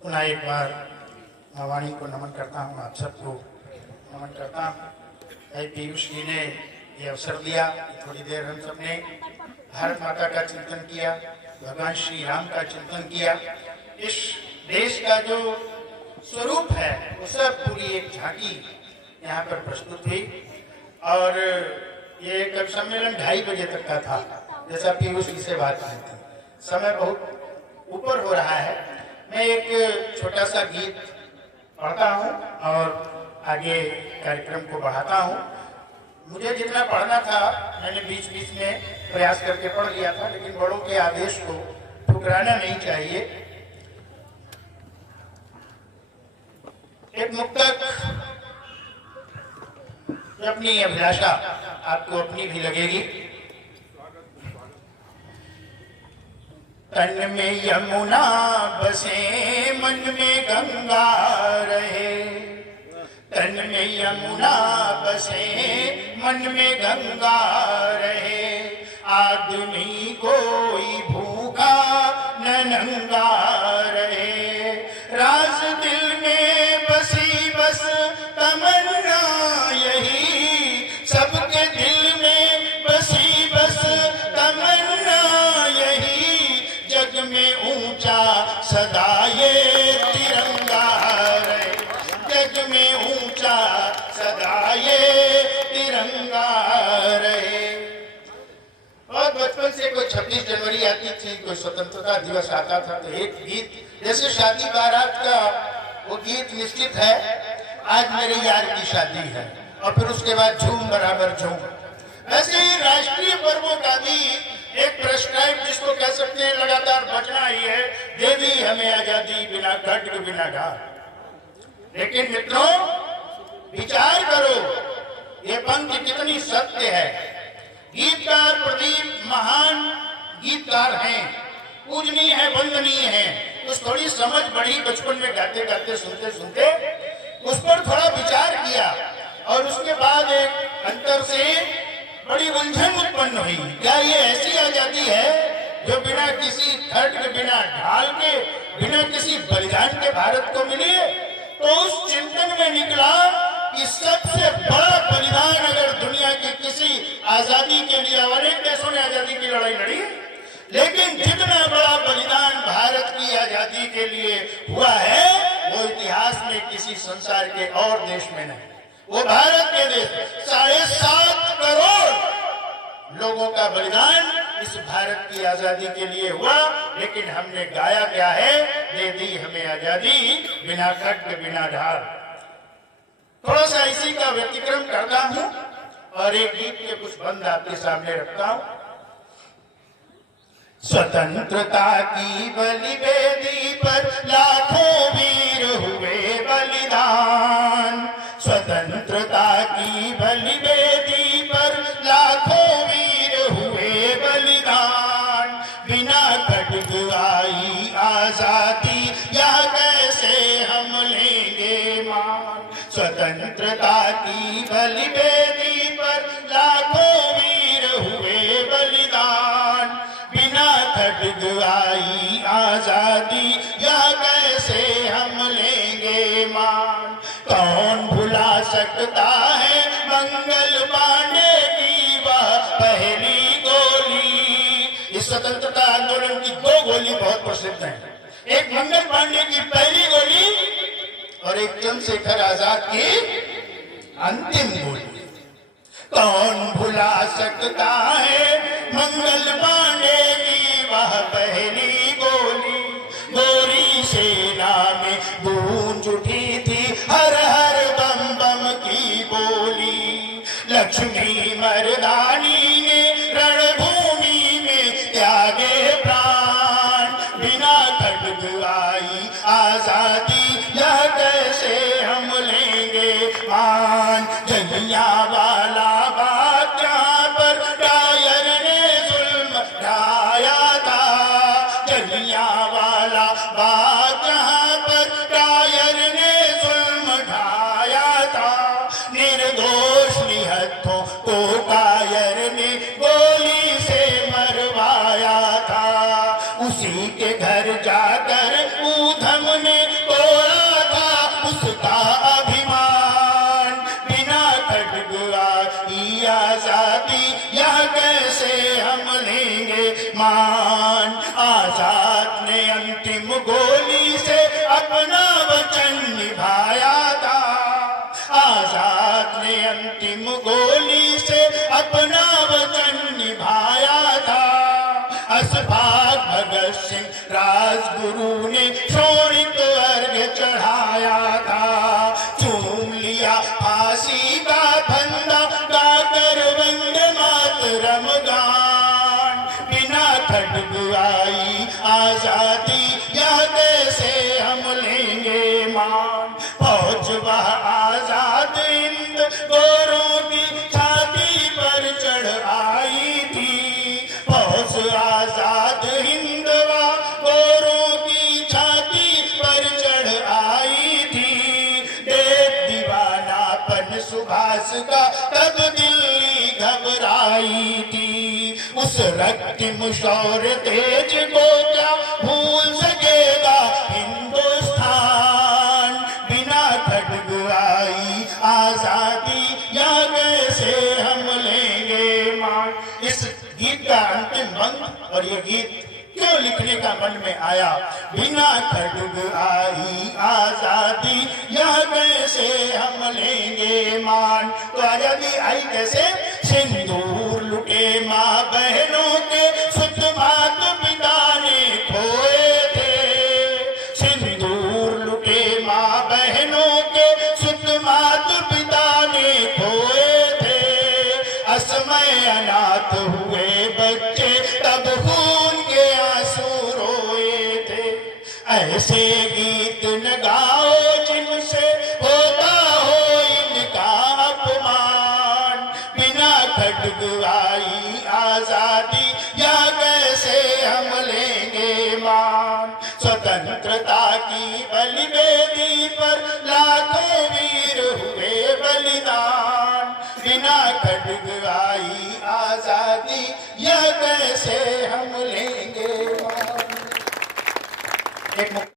पुनः एक बार माँ वाणी को नमन करता हूँ, आप सबको नमन करता हूँ। भाई पीयूष जी ने ये अवसर दिया, थोड़ी देर हम सबने भारत माता का चिंतन किया, भगवान श्री राम का चिंतन किया। इस देश का जो स्वरूप है वो सब पूरी एक झांकी यहाँ पर प्रस्तुत हुई। और ये कवि सम्मेलन 2:30 बजे तक का था, जैसा पीयूष जी से बात की थी। समय बहुत ऊपर हो रहा है। मैं एक छोटा सा गीत पढ़ता हूँ और आगे कार्यक्रम को बढ़ाता हूँ। मुझे जितना पढ़ना था मैंने बीच बीच में प्रयास करके पढ़ लिया था, लेकिन बड़ों के आदेश को ठुकराना नहीं चाहिए। एक मुक्तक, अपनी अभिलाषा आपको अपनी भी लगेगी। तन में यमुना बसे मन में गंगा रहे, तन में यमुना बसे मन में गंगा रहे। आदमी कोई भूखा न नंगा रहे, राज दिल में बसी बस तमन्ना यही, सबके दिल में बसी बस तमन्ना यही। जग में ऊंचा सदा ये तिरंगा रहे, जग में ऊंचा सदा ये तिरंगा रहे। और बचपन से कोई 26 जनवरी आती थी, कोई स्वतंत्रता दिवस आता था तो एक गीत, जैसे शादी बारात का वो गीत निश्चित है, आज मेरे यार की शादी है, और फिर उसके बाद झूम बराबर झूम। ऐसे ही राष्ट्रीय पर्वों का भी एक प्रेस्क्राइब, जिसको कह सकते हैं लगातार बजना ही है, दे दी हमें आजादी बिना खड्ग बिना ढाल। लेकिन मित्रों विचार करो ये पंक्ति कितनी सत्य है। गीतकार प्रदीप महान गीतकार हैं, पूजनीय है, वंदनीय है। उस थोड़ी समझ बढ़ी बचपन में, गाते गाते सुनते सुनते उस पर थोड़ा विचार किया, और उसके बाद एक अंतर से बड़ी उलझन उत्पन्न हुई। क्या ये ऐसी आजादी है जो बिना किसी खड्ग बिना ढाल के, बिना किसी बलिदान के भारत को मिली है? तो उस चिंतन में निकला कि सबसे बड़ा बलिदान अगर दुनिया की किसी आजादी के लिए, अनेक देशों ने आजादी की लड़ाई लड़ी, लेकिन जितना बड़ा बलिदान भारत की आजादी के लिए हुआ है वो इतिहास में किसी संसार के और देश में नहीं। वो भारत के देश 7.5 करोड़ लोगों का बलिदान इस भारत की आजादी के लिए हुआ। लेकिन हमने गाया क्या है, दे दी हमें आजादी बिना खड्ग बिना ढाल। थोड़ा सा इसी का व्यतिक्रम करता हूं और एक गीत के कुछ बंद आपके सामने रखता हूं। स्वतंत्रता की बलिवेदी पर लाखों वीर हुए बलिदान, स्वतंत्रता की बलिवेदी पर लाखों वीर हुए बलिदान। बिना खड्ग आई आजादी या कैसे हम लेंगे मान, स्वतंत्रता की बलिवेदी पर लाखों वीर हुए बलिदान। बिना खड्ग आई आजादी या कैसे हम लेंगे मान। कौन भुला सकता है मंगल पांडे की वह पहली गोली। इस स्वतंत्रता आंदोलन की 2 गोली बहुत प्रसिद्ध हैं, एक मंगल पांडे की पहली गोली और एक चंद्रशेखर आजाद की अंतिम गोली। कौन भुला सकता है मंगल पांडे की वह पहली गोली। गोरी सेना में गूंज उठी थी हर हर बम बम की बोली। लक्ष्मी मर्दानी ने रणभूमि में त्यागे प्राण। बिना खड्ग आई आजादी यह कैसे हम लेंगे मान। जलियांवाला बाग जहाँ पर डायर ने जुल्म ढाया था, जलियांवाला बाग जहाँ पर डायर ने जुल्म ढाया था। निर्दोष निहत्थों को कायर ने गोली से मरवाया था। उसी के घर जाकर ऊधम ने तोड़ा था उसका अभिमान। बिना खड्ग की आजादी यह कैसे हम लेंगे मान। आजाद ने अंतिम गोली से अपना वचन निभाया था। आजाद ने अंतिम गोली से अपना वचन निभाया था। अशफाक भगत सिंह राजगुरु ने शोणित अर्घ्य चढ़ाया था। चूम लिया फांसी का फंदा गाकर वंदे मातरम गान। बिना खड्ग आई आजादी यह कैसे हम लेंगे मान। फौज वह आजाद हिंद गोरों की छाती पर चढ़ आई थी। फौज आजाद हिंद वह गोरों की छाती पर चढ़ आई थी। देख दीवानापन सुभाष का तब दिल्ली घबराई थी। उस रक्तिम शौर्य तेज को क्या भूल सकेगा हिंदुस्तान। बिना खड्ग आई आजादी या कैसे हम लेंगे मान। इस गीत का अंतिम मंत्र और ये गीत क्यों लिखने का मन में आया। बिना खड्ग आई आजादी यह कैसे हम लेंगे मान। तो आजादी आई कैसे। सिंदूर लुटे माँ बहनों के सुत मात पिता ने खोए थे। सिंदूर लुटे माँ बहनों के सुत मात पिता ने खोए थे। असमय अनाथ हुए बच्चे तब खून के आंसू रोए थे। ऐसे गीत न गाओ जिनसे होता हो इनका अपमान। बिना खड्ग आई आजादी या कैसे हम लेंगे मान। स्वतंत्रता की बलिवेदी पर लाखों वीर हुए बलिदान। बिना खड्ग आई आजादी यह कैसे हम लेंगे मान। एक